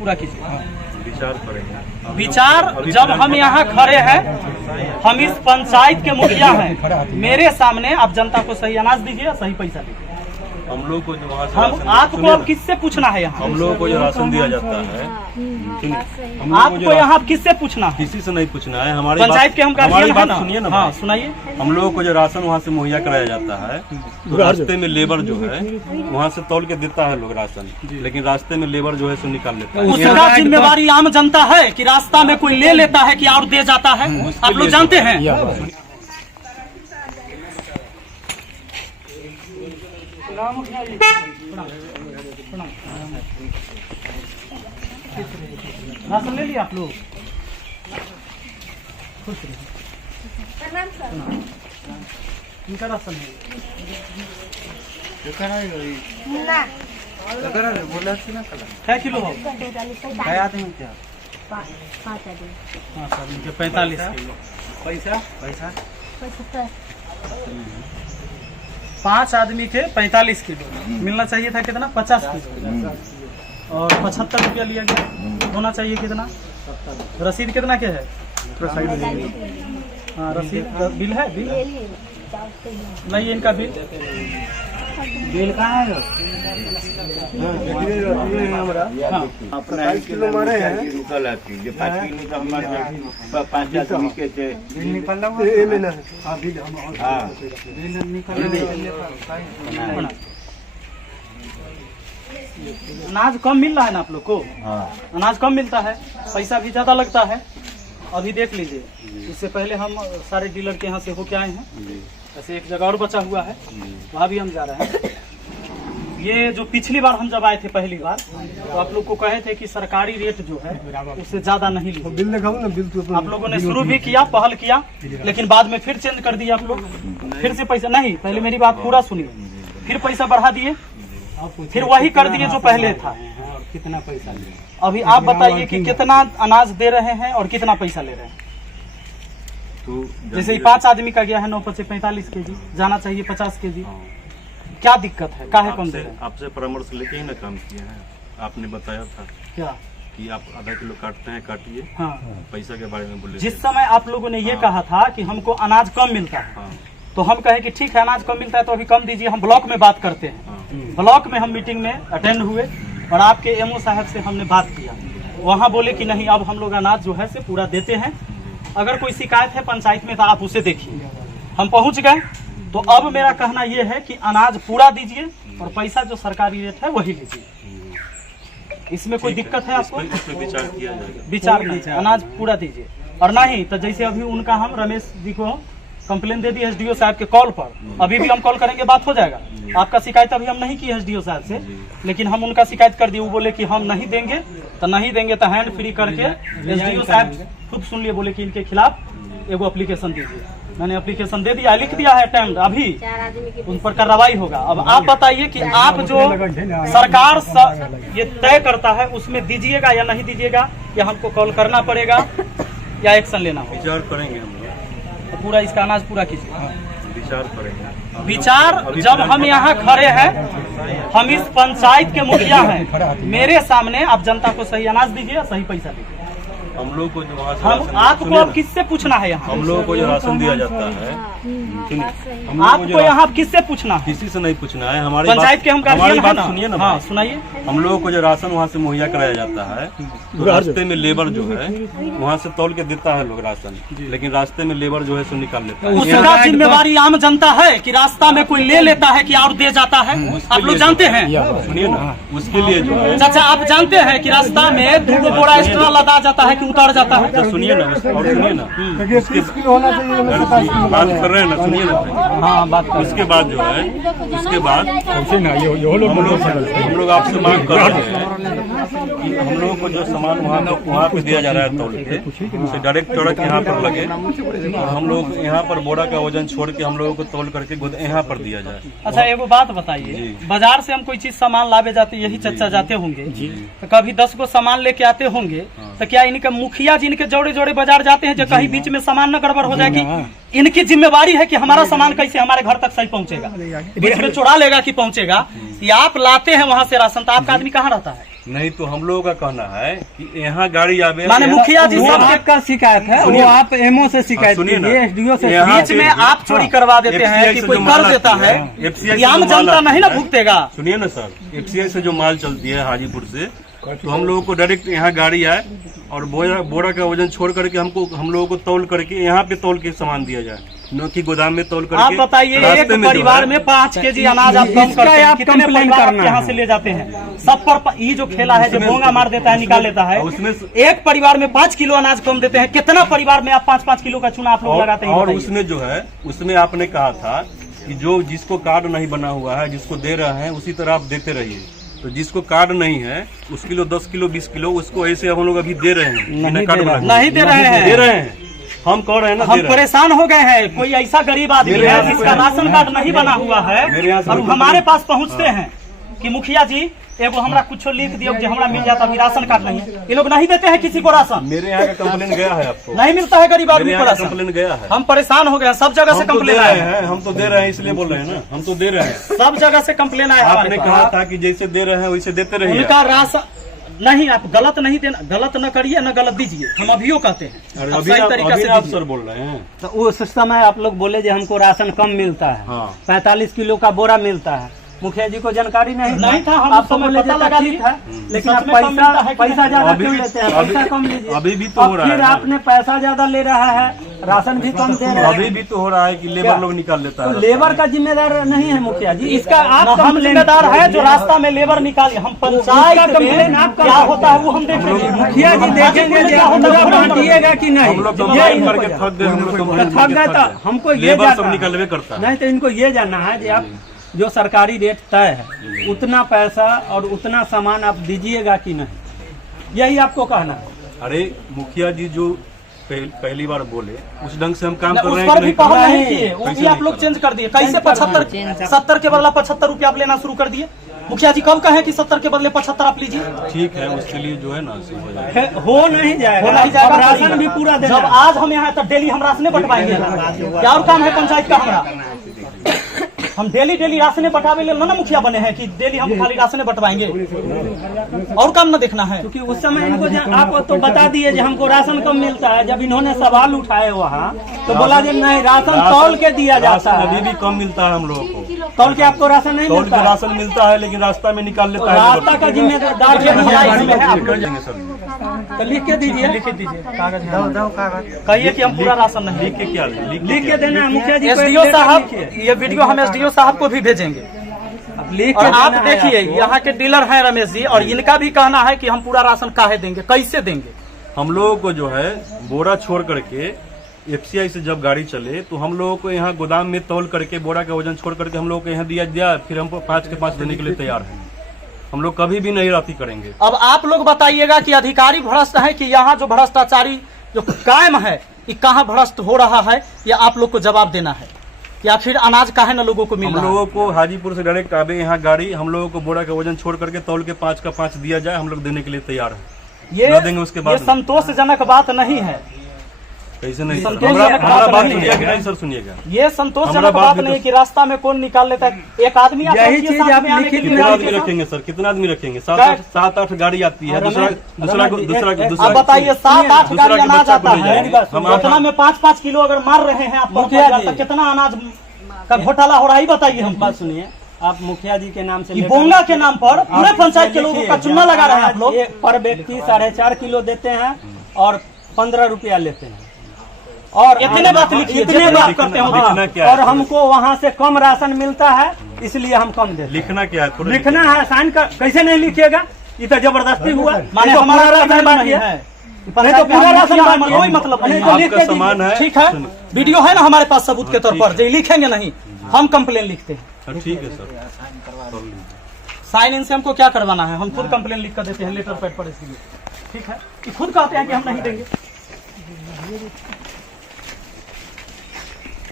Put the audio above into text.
पूरा कीजिए। विचार करेंगे। विचार जब हम यहाँ खड़े हैं, हम इस पंचायत के मुखिया हैं, मेरे सामने आप जनता को सही अनाज दीजिए, सही पैसा दीजिए। हम लोग को जो वहाँ से हम आपको अब किससे पूछना है यहाँ? हम लोगों को जो राशन दिया जाता है, आपको यहाँ किससे पूछना है? किसी से नहीं पूछना है। हमारी पंचायत के हम गार्जियन हैं ना। सुनिए ना। हाँ सुनाइए। हम लोगों को जो राशन वहाँ से मुहैया कराया जाता है, तो रास्ते में लेबर जो है वहाँ से तौल के देता है लोग राशन, लेकिन रास्ते में लेबर जो है सो निकाल लेता है। उसका जिम्मेवारी आम जनता है कि रास्ता में कोई ले लेता है कि और दे जाता है? आप लोग जानते हैं। राशन ले लिया आप लोग? खुश रहिए। इनका राशन है। क्या किलो हो? 45 किलो। पैसा 5 आदमी के 45 किलो मिलना चाहिए था। कितना? 50 किलो। और 75 रुपया लिया गया। होना चाहिए कितना? रसीद कितना के है? हाँ रसीद बिल है। बिल नहीं है इनका बिल। बिल कहाँ है? हाँ 5 किलो मारे हैं। 5 किलो तो हमारे 5 आदमी के थे। अनाज कम मिल रहा है ना आप लोग को? अनाज कम मिलता है, पैसा भी ज्यादा लगता है। अभी देख लीजिए, इससे पहले हम सारे डीलर के यहाँ से होके आए हैं। ऐसे एक जगह और बचा हुआ है, वहाँ भी हम जा रहे हैं। ये जो पिछली बार हम जब आए थे पहली बार, तो आप लोग को कहे थे कि सरकारी रेट जो है उससे ज्यादा नहीं लीजिए। बिल दिखाओ ना। बिल तो आप लोगों ने शुरू भी किया, पहल किया, लेकिन बाद में फिर चेंज कर दिया आप लोग। फिर से पैसा नहीं, पहले मेरी बात पूरा सुनिए। फिर पैसा बढ़ा दिए, फिर वही कर दिए जो पहले था। कितना पैसा ले? अभी आप बताइए कि कितना अनाज दे रहे हैं और कितना पैसा ले रहे हैं? तो जैसे 5 आदमी का गया है 9 × 45 केजी, जाना चाहिए 50 केजी। क्या दिक्कत है? काहे कम दे रहे हैं? आपसे परामर्श लेके ही ना काम किया है। आपने बताया था क्या कि आप आधा किलो काटते हैं, काटिए। हाँ, पैसा के बारे में बोले। जिस समय आप लोगों ने ये कहा था कि हमको अनाज कम मिलता है, तो हम कहे कि ठीक है अनाज कम मिलता है तो अभी कम दीजिए, हम ब्लॉक में बात करते हैं। ब्लॉक में हम मीटिंग में अटेंड हुए और आपके एमओ साहब से हमने बात किया। वहाँ बोले कि नहीं, अब हम लोग अनाज जो है से पूरा देते हैं। अगर कोई शिकायत है पंचायत में तो आप उसे देखिए। हम पहुँच गए, तो अब मेरा कहना यह है कि अनाज पूरा दीजिए और पैसा जो सरकारी रेट है वही लीजिए। इसमें कोई दिक्कत है आपको? इस पे विचार किया जाएगा। विचार नहीं, अनाज पूरा दीजिए। और नहीं तो जैसे अभी उनका हम रमेश जी को कंप्लेन दे दी एसडीओ साहब के कॉल पर, अभी भी हम कॉल करेंगे, बात हो जाएगा। आपका शिकायत अभी हम नहीं की एसडीओ साहब से, लेकिन हम उनका शिकायत कर दिए। वो बोले कि हम नहीं देंगे तो हैंड फ्री करके एसडीओ साहब खुद सुन लिए, बोले कि इनके खिलाफ एगो एप्लीकेशन दीजिए। मैंने एप्लीकेशन दे दिया, लिख दिया है अटेम्प्ट, अभी उन पर कार्रवाई होगा। अब आप बताइए कि आप जो सरकार ये तय करता है उसमें दीजिएगा या नहीं दीजिएगा, या हमको कॉल करना पड़ेगा या एक्शन लेना होगा? विचार करेंगे हम लोग। तो पूरा इसका अनाज पूरा कीजिए। विचार करेंगे। विचार जब हम यहाँ खड़े हैं, हम इस पंचायत के मुखिया हैं, मेरे सामने आप जनता को सही अनाज दीजिए, सही पैसा दीजिए। हम लोग को जो वहाँ से हम आपको अब किससे पूछना है यहाँ? हम लोगों को जो राशन दिया जाता है, आपको यहाँ किससे पूछना है? किसी से नहीं पूछना है। हमारी पंचायत के हम गार्जियन हैं ना। सुनिए ना। हाँ सुनाइए। हम लोगों को जो राशन वहाँ से मुहैया कराया जाता है, तो रास्ते में लेबर जो है वहाँ से तौल के देता है लोग राशन, लेकिन रास्ते में लेबर जो है सो निकाल लेता है। उसका जिम्मेवारी आम जनता है कि रास्ता में कोई ले लेता है कि और दे जाता है? आप लोग जानते हैं। सुनिए ना, उसके लिए जो है चाचा आप जानते हैं कि रास्ता में 2 बोरा एक्स्ट्रा लदा जाता है कि उतर जाता है? सुनिए ना, और सुनिए ना, 30 किलो होना चाहिए। बात कर रहे हैं ना, सुनिए ना। हाँ बात कर। उसके बाद जो है, उसके बाद हम लोग आपसे मांग कर रहे हैं कि हम लोगों को जो सामान वहाँ पे दिया जा रहा है तौल के, उसे डायरेक्ट ट्रक यहाँ पर लगे और हम लोग यहाँ पर बोरा का वजन छोड़ के हम लोगों को तौल करके यहाँ पर दिया जाए। अच्छा एगो बात बताइए, बाजार से हम कोई चीज सामान लावे जाते, यही चर्चा जाते होंगे, तो कभी 10 गो सामान लेके आते होंगे, तो क्या इनके मुखिया जी इनके जोड़े जोड़े बाजार जाते हैं जो कहीं बीच में सामान न गड़बड़ हो जाए? कि इनकी जिम्मेवारी है कि हमारा सामान कैसे हमारे घर तक सही पहुंचेगा? बीच में चुरा लेगा कि पहुंचेगा? या आप लाते हैं वहां से राशन, तो आपका आदमी कहाँ रहता है? नहीं तो हम लोगों का कहना है कि यहाँ गाड़ी आवे, माने मुखिया जी वो सब आपका शिकायत है, वो आप एमओ से शिकायत सुनिए ना, कीजिए, एसडीओ से यहाँ बीच में आप चोरी करवा देते हैं FCI कि से कोई जो कर माल देता आती है, FCI से ये आम जो माल जनता आती नहीं ना है, भुगतेगा। सुनिए ना सर, FCI से जो माल चलती है हाजीपुर से, तो हम लोगों को डायरेक्ट यहाँ गाड़ी आए और बोरा का वजन छोड़ करके हम लोगों को तौल करके यहाँ पे तौल के सामान दिया जाए, न कि गोदाम में तौल करके। आप बताइए, एक रास्ते में जो परिवार है, में 5 केजी अनाज आप कम इसका करते हैं, आप कितने कंप्लेन परिवार करना आपके यहाँ है। से ले जाते हैं? सब पर ये जो खेला है, जो बोंगा मार देता है, निकाल लेता है, उसमें एक परिवार में 5 किलो अनाज कम देते हैं, कितना परिवार में आप 5-5 किलो का चूना आप लोग लगाते हैं? और बताइए। उसमें जो है, उसमें आपने कहा था कि जो जिसको कार्ड नहीं बना हुआ है, जिसको दे रहे हैं उसी तरह आप देते रहिए। तो जिसको कार्ड नहीं है उस किलो 10 किलो 20 किलो उसको ऐसे हम लोग अभी दे रहे हैं, बिना कार्ड बना हुए। नहीं दे रहे हैं, दे रहे हैं, हम कह रहे हैं ना, हम दे रहे हैं। परेशान हो गए हैं। कोई ऐसा गरीब आदमी मेरे है यहाँ से जिसका कोई- राशन कार्ड नहीं बना हुआ है मेरे यहाँ से और कोई- हमारे पास पहुँचते हैं कि मुखिया जी एगो हमरा कुछ लिख दियो कि हमरा मिल जाता, अभी राशन कार्ड नहीं है। ये लोग नहीं देते हैं किसी को राशन, मेरे यहाँ का कंप्लेन गया है आपको? नहीं मिलता है गरीब मेरे आदमी को यहाँ का राशन। कंप्लेन गया है। हम परेशान हो गए हैं, सब जगह से हम तो दे कंप्लेन रहे आए हैं, हैं, हम तो दे रहे हैं, इसलिए बोल रहे हैं ना, हम तो दे रहे हैं। सब जगह से कंप्लेन आया आपने हमारे कहा पास। था कि जैसे दे रहे हैं वैसे देते रहिए। उनका राशन नहीं, आप गलत नहीं देना, गलत न करिए न गलत दीजिए, हम अभियो कहते हैं। अरे आप अभी सही आप- तरीका अभी से आप दीजिए। सर बोल रहे हैं। तो उस समय आप लोग बोले जो हमको राशन कम मिलता है, हाँ। 45 किलो का बोरा मिलता है। मुखिया जी को जानकारी नहीं था, हम आपको समय बोले पता जो लगा ठीक लिए। है, लेकिन सच आप में कम मिलता है कि पैसा नहीं? ज्यादा अभी क्यों भी- लेते हैं? अभी- पैसा कम लीजिए। अभी भी तो अब हो रहा फिर है। आपने पैसा ज्यादा ले रहा है, राशन भी कम दे रहे अभी हैं, भी तो हो रहा है कि लेबर लोग निकाल लेता तो है। लेबर का जिम्मेदार नहीं है मुखिया जी, इसका आप हम कंप्लेन जिम्मेदार है जो रास्ता में लेबर निकाले। हम पंचायत उसका में कंप्लेन आप क्या करो। होता है वो हम देखेंगे। मुखिया जी देखेंगे क्या होता है पूरा बांटिएगा कि नहीं, हम लोग ये कंप्लेन इनको करके थक गए, हम लोग कंप्लेन थक गए करके तो हमको ये लेबर जानना सब है। निकलवे करता है। नहीं तो इनको ये जानना है कि आप जो सरकारी रेट तय है उतना पैसा और उतना सामान आप दीजिएगा कि नहीं, यही आपको कहना है। अरे मुखिया जी जो पहली बार बोले उस ढंग से हम काम कर उस रहे हैं पर कि भी नहीं पहल कर रहे नहीं हैं? किए, वो कैसे भी आप नहीं लोग कर चेंज कर दिए। कैसे चेंज कर 75 70 के बदला 75 रुपया आप लेना शुरू कर दिए? मुखिया जी कब कहे कि 70 के बदले 75 आप लीजिए? ठीक है, उसके लिए जो है ना सही हो जाएगा। हो नहीं जाएगा, हो नहीं जाएगा, अब राशन भी पूरा देना जब है। आज हम यहाँ तो डेली हम राशने बंटवाएंगे। क्या और काम है पंचायत का हमारा? हम डेली राशने बंटावे ले ना मुखिया बने हैं कि डेली हम खाली राशने बंटवाएंगे, और काम न देखना है। क्योंकि उस समय इनको आप तो बता दिए कि हमको राशन कम मिलता है। जब इन्होंने सवाल उठाए वहाँ तो बोला जी नहीं, राशन तौल के दिया जाता राशन अभी है। भी कम मिलता है हम लोगों को। तौल के आपको राशन नहीं तौल मिलता के है। राशन मिलता है लेकिन रास्ता में निकाल लेता है। रास्ता का जिम्मेदार देखिए, भैया, इसमें है आप लोग। देंगे सर, तो लिख के दीजिए, लिख दीजिए कागज है। कहिए कि हम पूरा राशन नहीं। लिख के क्या लिख के देना है मुखिया जी को। एक एसडीओ लेटर साहब, लिखिए। ये वीडियो हम एसडीओ साहब को भी भेजेंगे। अब लिख और के आप देना है देखिए, आपको। यहाँ के डीलर हैं रमेश जी, और इनका भी कहना है कि हम पूरा राशन काहे देंगे, कैसे देंगे? हम लोगों को जो है बोरा छोड़ करके FCI से जब गाड़ी चले तो हम लोगों को यहाँ गोदाम में तौल करके बोरा का वजन छोड़ करके हम लोगों को यहाँ दिया, फिर हमको 5 के 5 देने के लिए तैयार हैं। हम लोग कभी भी नहीं राती करेंगे। अब आप लोग बताइएगा कि अधिकारी भ्रष्ट है कि यहाँ जो भ्रष्टाचारी जो कायम है ये कहाँ भ्रष्ट हो रहा है, या आप लोग को जवाब देना है, या फिर अनाज काहे न लोगों को मिल हम रहा है? लोगों को हाजीपुर से डायरेक्ट आवे यहाँ गाड़ी, हम लोगों को बोरा का वजन छोड़ करके तौल के 5 का 5 दिया जाए, हम लोग देने के लिए तैयार हैं। न देंगे उसके बाद ये संतोषजनक बात नहीं है। कैसे नहीं? संतोषजनक हमारा बात बात नहीं सुनिएगा है। नहीं सर, सुनिएगा। ये संतोषजनक हमारा बात बात भी नहीं तो- कि रास्ता में कौन निकाल लेता है। एक आदमी आता है, यही ये चीज साथ आप में आने के लिखित लिए में कितना गाड़ी आदमी के साथ- रखेंगे सर? कितना आदमी रखेंगे? क्या? 7-8 गाड़ी आती है। दूसरा रमेश जी, अब बताइए 7-8 दूसरा गाड़ी के अनाज बच्चा को आता ले है, जाएंगे। हम उतना में 5-5 किलो अगर मार रहे हैं आप मुखिया तो जी। कितना अनाज का घोटाला हो रहा है, बताइए हम। बात सुनिए, आप मुखिया जी के नाम से कि लेकर- बोंगा के नाम पर पूरे आप पंचायत के लिखिए, लोगों का चुनाव लगा रहे हैं आप लोग। ये पर व्यक्ति 4.5 किलो देते हैं और 15 रुपया लेते हैं। और इतने बात लिखिए, इतने जितने बात बात करते हो। लिखना क्या है? और हमको वहाँ से कम राशन मिलता है, इसलिए हम कम देते हैं। लिखना क्या है? थोड़ा लिखना है, साइन कर, कैसे नहीं लिखिएगा? ये तो जबरदस्ती हुआ। माने ये तो हमारा पूरा राशन राशन नहीं बांटिए। है, नहीं तो पूरा राशन बांटिए। कोई मतलब नहीं नहीं तो है। लिख आपका के सामान है। ठीक है, वीडियो है ना हमारे पास सबूत के तौर पर। जो लिखेंगे नहीं, हम कंप्लेन लिखते हैं। हाँ, ठीक है सर, कर लीजिए। साइन इन से हमको क्या करवाना है? हम खुद कंप्लेन लिख कर देते हैं लेटर पैड पर, इसलिए ठीक है कि खुद कहते हैं कि हम नहीं देंगे।